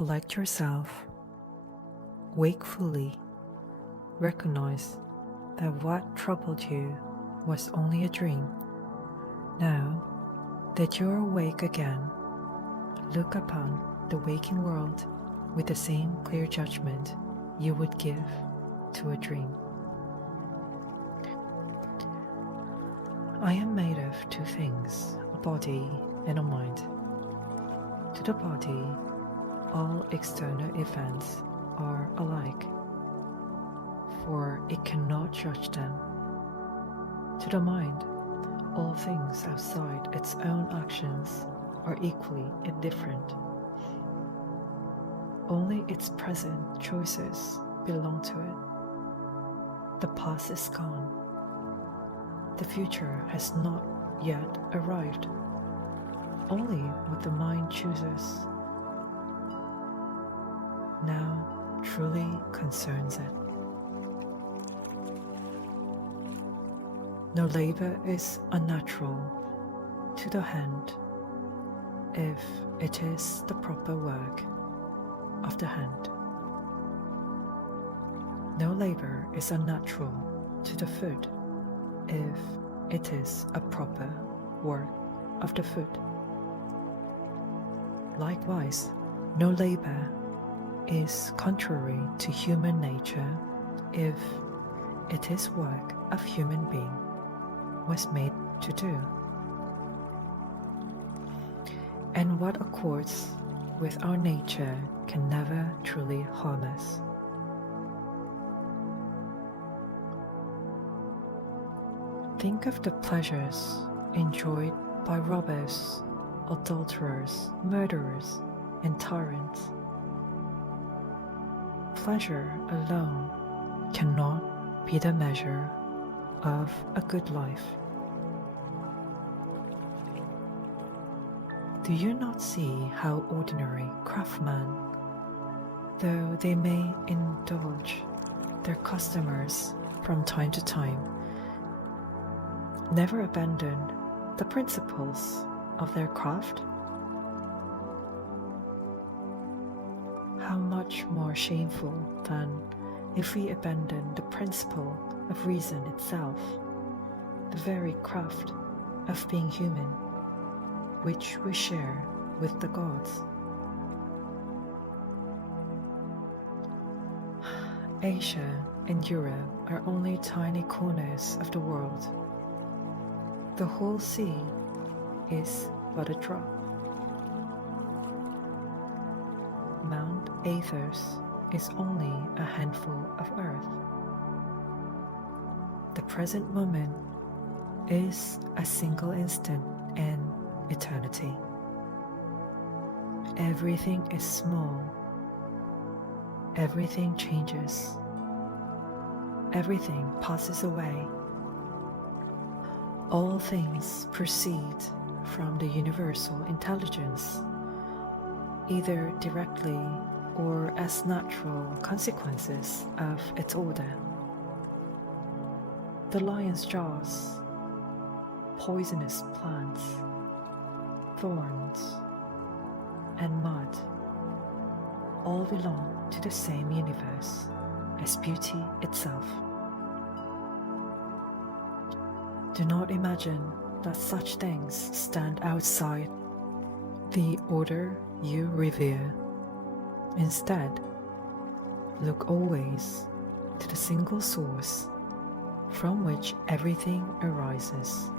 collect yourself, wakefully recognize that what troubled you was only a dream. Now that you're awake again, look upon the waking world with the same clear judgment you would give to a dream. I am made of two things, a body and a mind. To the body, all external events are alike, for it cannot judge them. To the mind, all things outside its own actions are equally indifferent. Only its present choices belong to it. The past is gone. The future has not yet arrived. Only what the mind chooses now truly concerns it. No labor is unnatural to the hand if it is the proper work of the hand. No labor is unnatural to the foot if it is a proper work of the foot. Likewise, no labor is contrary to human nature if it is work of human being was made to do. And what accords with our nature can never truly harm us. Think of the pleasures enjoyed by robbers, adulterers, murderers, and tyrants. Pleasure alone cannot be the measure of a good life. Do you not see how ordinary craftsmen, though they may indulge their customers from time to time, never abandon the principles of their craft? How much more shameful than if we abandon the principle of reason itself, the very craft of being human, which we share with the gods. Asia and Europe are only tiny corners of the world. The whole sea is but a drop. Mount Athos is only a handful of earth. The present moment is a single instant in eternity. Everything is small. Everything changes. Everything passes away. All things proceed from the universal intelligence, either directly or as natural consequences of its order. The lion's jaws, poisonous plants, thorns, and mud all belong to the same universe as beauty itself. Do not imagine that such things stand outside the order you revere. Instead, look always to the single source from which everything arises.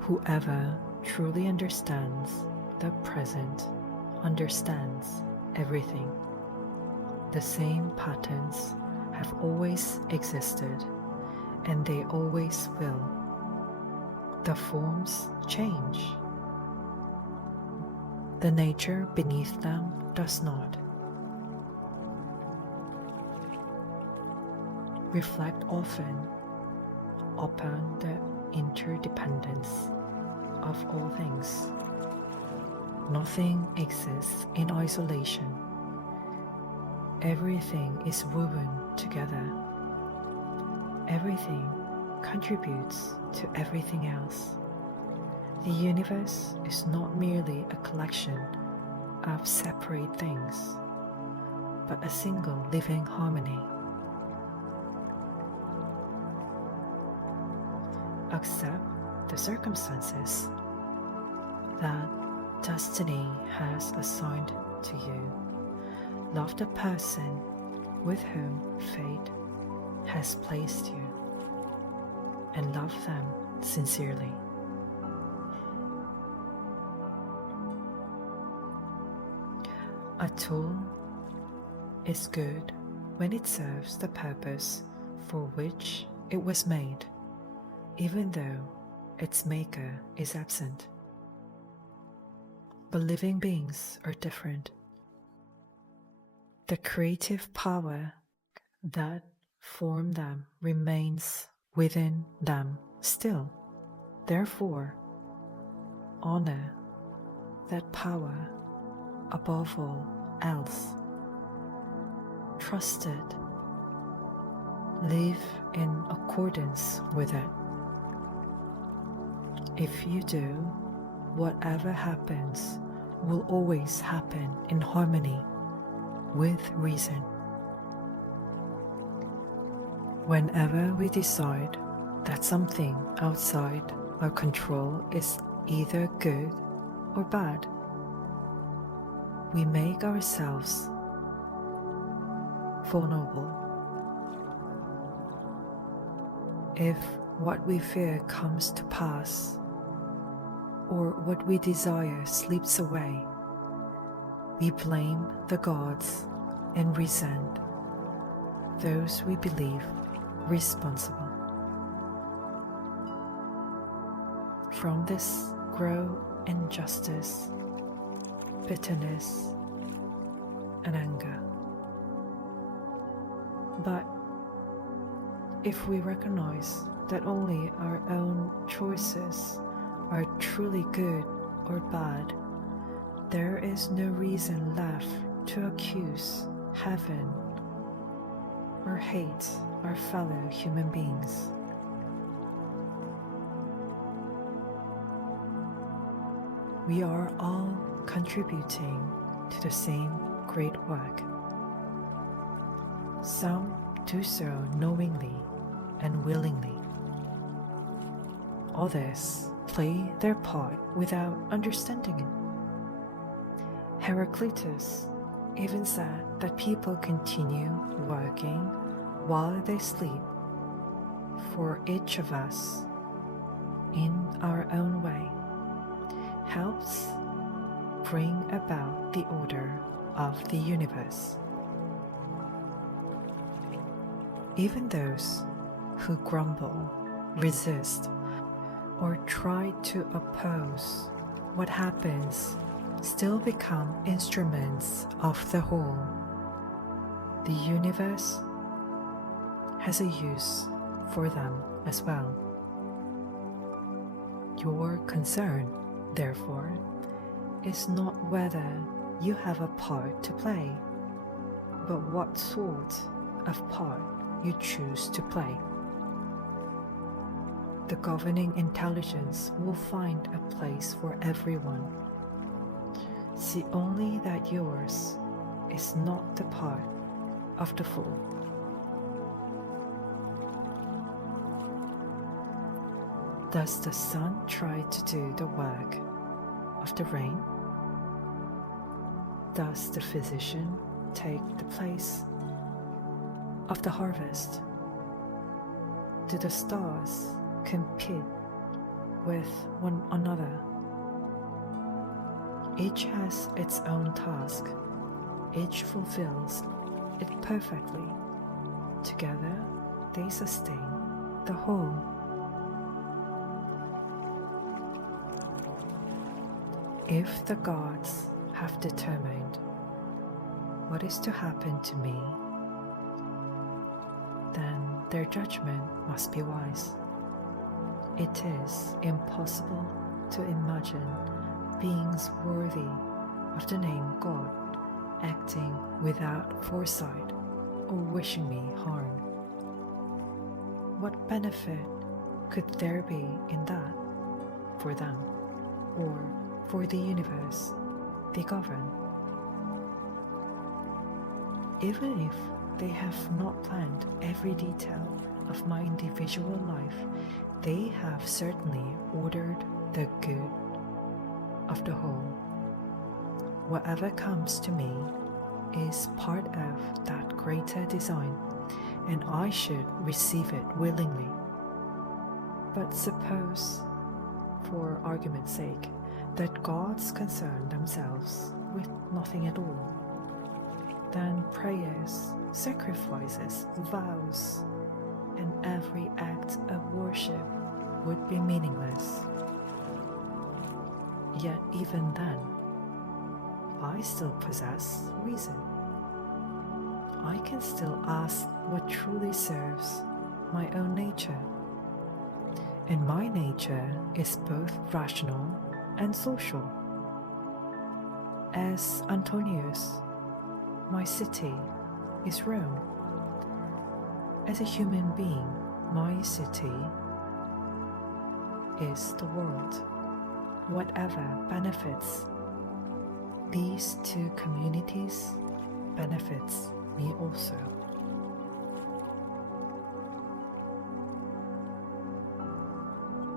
Whoever truly understands the present understands everything. The same patterns have always existed, and they always will. The forms change. The nature beneath them does not. Reflect often upon the interdependence of all things. Nothing exists in isolation. Everything is woven together. Everything contributes to everything else. The universe is not merely a collection of separate things, but a single living harmony. Accept the circumstances that destiny has assigned to you. Love the person with whom fate has placed you, and love them sincerely. A tool is good when it serves the purpose for which it was made, even though its maker is absent. But living beings are different. The creative power that formed them remains within them still. Therefore, honor that power above all else. Trust it. Live in accordance with it. If you do, whatever happens will always happen in harmony with reason. Whenever we decide that something outside our control is either good or bad, we make ourselves vulnerable. If what we fear comes to pass, or what we desire slips away, we blame the gods and resent those we believe responsible. From this grow injustice, bitterness, and anger. But if we recognize that only our own choices are truly good or bad, there is no reason left to accuse heaven or hate our fellow human beings. We are all contributing to the same great work. Some do so knowingly and willingly. Others play their part without understanding it. Heraclitus even said that people continue working while they sleep for each of us in our own way helps bring about the order of the universe. Even those who grumble, resist, or try to oppose what happens still become instruments of the whole. The universe has a use for them as well. Your concern, therefore, is not whether you have a part to play, but what sort of part you choose to play. The governing intelligence will find a place for everyone. See only that yours is not the part of the fool. Does the sun try to do the work of the rain? Does the physician take the place of the harvest? Do the stars compete with one another? Each has its own task. Each fulfills it perfectly. Together, they sustain the whole. If the gods have determined what is to happen to me, then their judgment must be wise. It is impossible to imagine beings worthy of the name God acting without foresight or wishing me harm. What benefit could there be in that for them? or for the universe they govern. Even if they have not planned every detail of my individual life, they have certainly ordered the good of the whole. Whatever comes to me is part of that greater design, and I should receive it willingly. But suppose, for argument's sake, that gods concern themselves with nothing at all. Then prayers, sacrifices, vows, and every act of worship would be meaningless. Yet even then, I still possess reason. I can still ask what truly serves my own nature. And my nature is both rational and social. As Antonius, my city is Rome. As a human being, my city is the world. Whatever benefits these two communities benefits me also.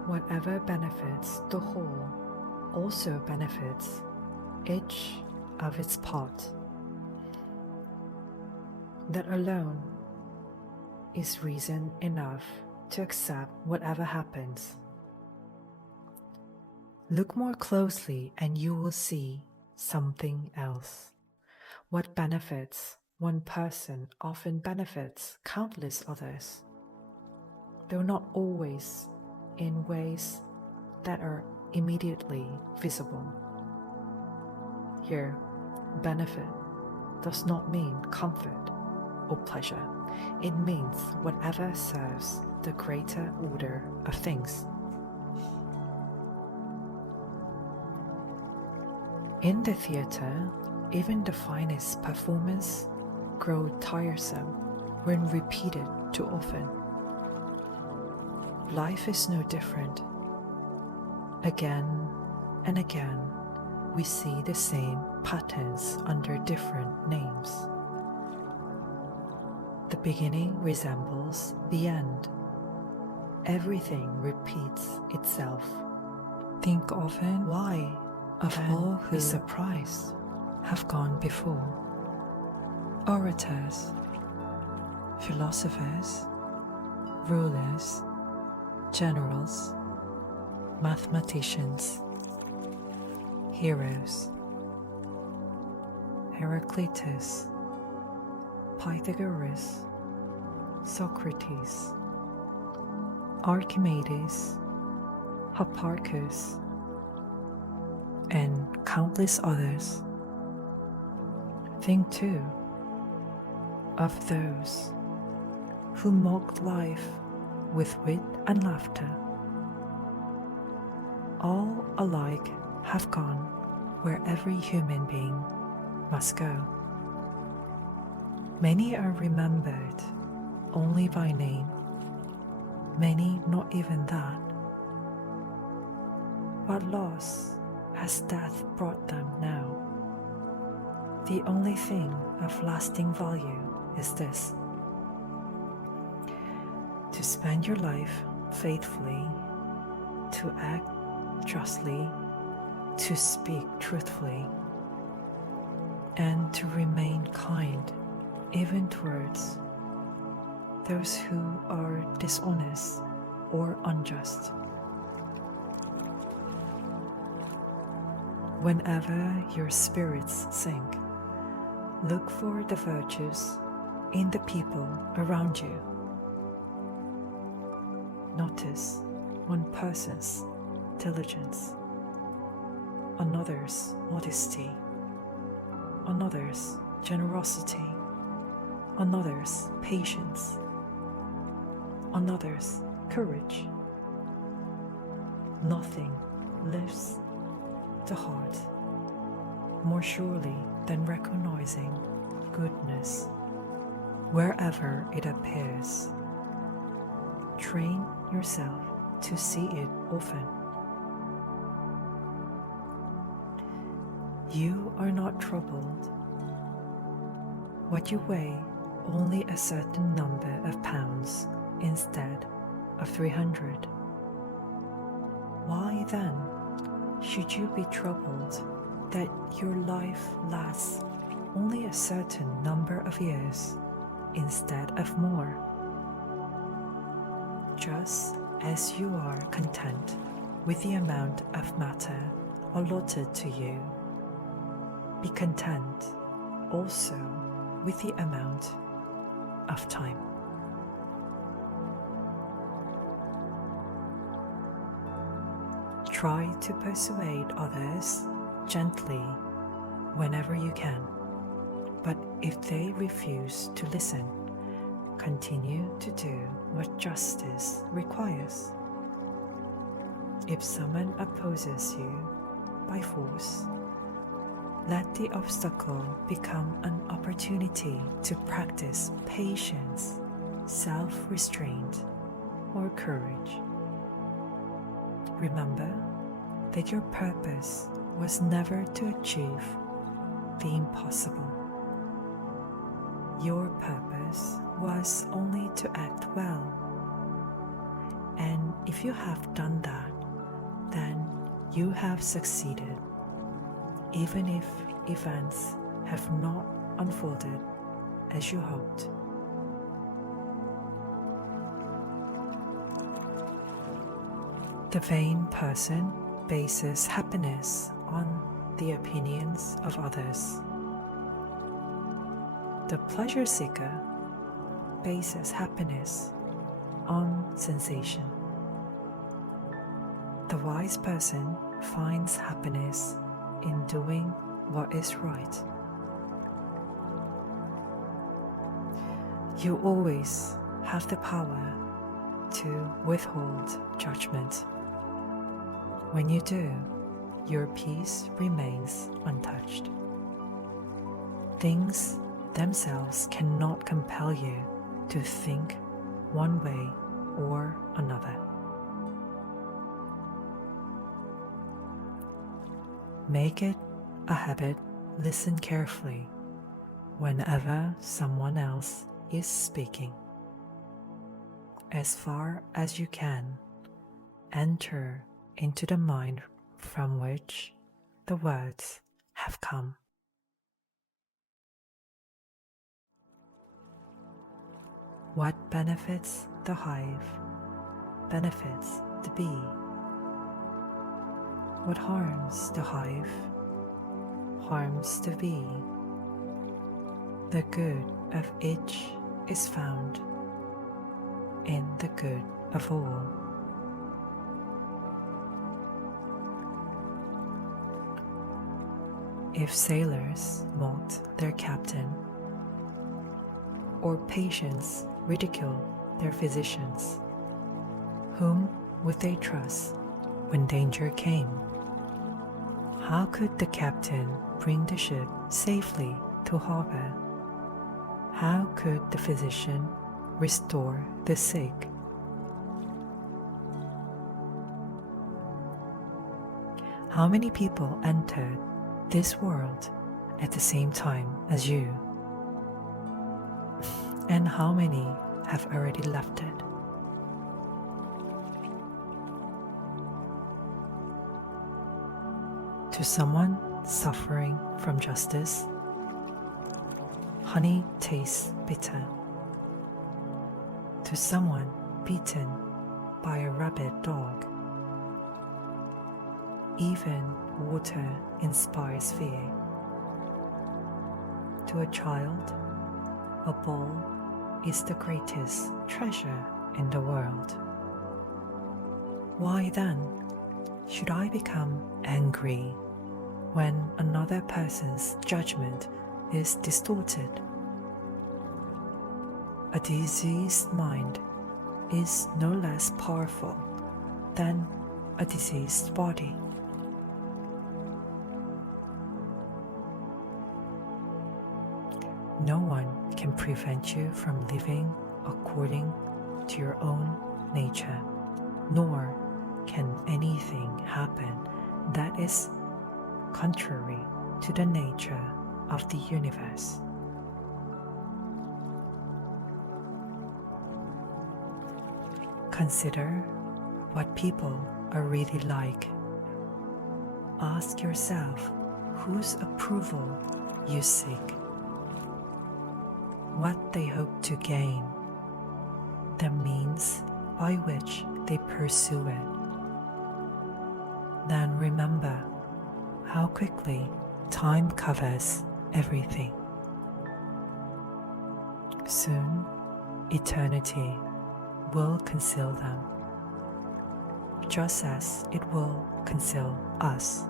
Whatever benefits the whole also benefits each of its part. That alone is reason enough to accept whatever happens. Look more closely and you will see something else. What benefits one person often benefits countless others, though not always in ways that are immediately visible. Here, benefit does not mean comfort or pleasure. It means whatever serves the greater order of things. In the theater, even the finest performance grow tiresome when repeated too often. Life is no different. Again and again, we see the same patterns under different names. The beginning resembles the end. Everything repeats itself. Think often why of all who is surprised have gone before. Orators, philosophers, rulers, generals, mathematicians, heroes, Heraclitus, Pythagoras, Socrates, Archimedes, Hipparchus, and countless others. Think too of those who mocked life with wit and laughter. All alike have gone where every human being must go. Many are remembered only by name, many not even that. What loss has death brought them now? The only thing of lasting value is this: to spend your life faithfully, to act justly, to speak truthfully, and to remain kind even towards those who are dishonest or unjust. Whenever your spirits sink, look for the virtues in the people around you. Notice one person's diligence, another's modesty, another's generosity, another's patience, another's courage. Nothing lifts the heart more surely than recognizing goodness wherever it appears. Train yourself to see it often. You are not troubled. What you weigh only a certain number of pounds instead of 300. Why then should you be troubled that your life lasts only a certain number of years instead of more? Just as you are content with the amount of matter allotted to you, be content also with the amount of time. Try to persuade others gently whenever you can, but if they refuse to listen, continue to do what justice requires. If someone opposes you by force, let the obstacle become an opportunity to practice patience, self-restraint, or courage. Remember that your purpose was never to achieve the impossible. Your purpose was only to act well. And if you have done that, then you have succeeded, even if events have not unfolded as you hoped. The vain person bases happiness on the opinions of others. The pleasure seeker bases happiness on sensation. The wise person finds happiness in doing what is right. You always have the power to withhold judgment. When you do, your peace remains untouched. Things themselves cannot compel you to think one way or another. Make it a habit, listen carefully whenever someone else is speaking. As far as you can, enter into the mind from which the words have come. What benefits the hive benefits the bee. What harms the hive harms the bee. The good of each is found in the good of all. If sailors mocked their captain, or patients ridicule their physicians, whom would they trust when danger came? How could the captain bring the ship safely to harbor? How could the physician restore the sick? How many people entered this world at the same time as you? And how many have already left it? To someone suffering from justice, honey tastes bitter. To someone beaten by a rabid dog, even water inspires fear. To a child, a ball is the greatest treasure in the world. Why then should I become angry when another person's judgment is distorted? A diseased mind is no less powerful than a diseased body. No one can prevent you from living according to your own nature, nor can anything happen that is contrary to the nature of the universe. Consider what people are really like. Ask yourself whose approval you seek, what they hope to gain, the means by which they pursue it. Then remember how quickly time covers everything. Soon, eternity will conceal them, just as it will conceal us.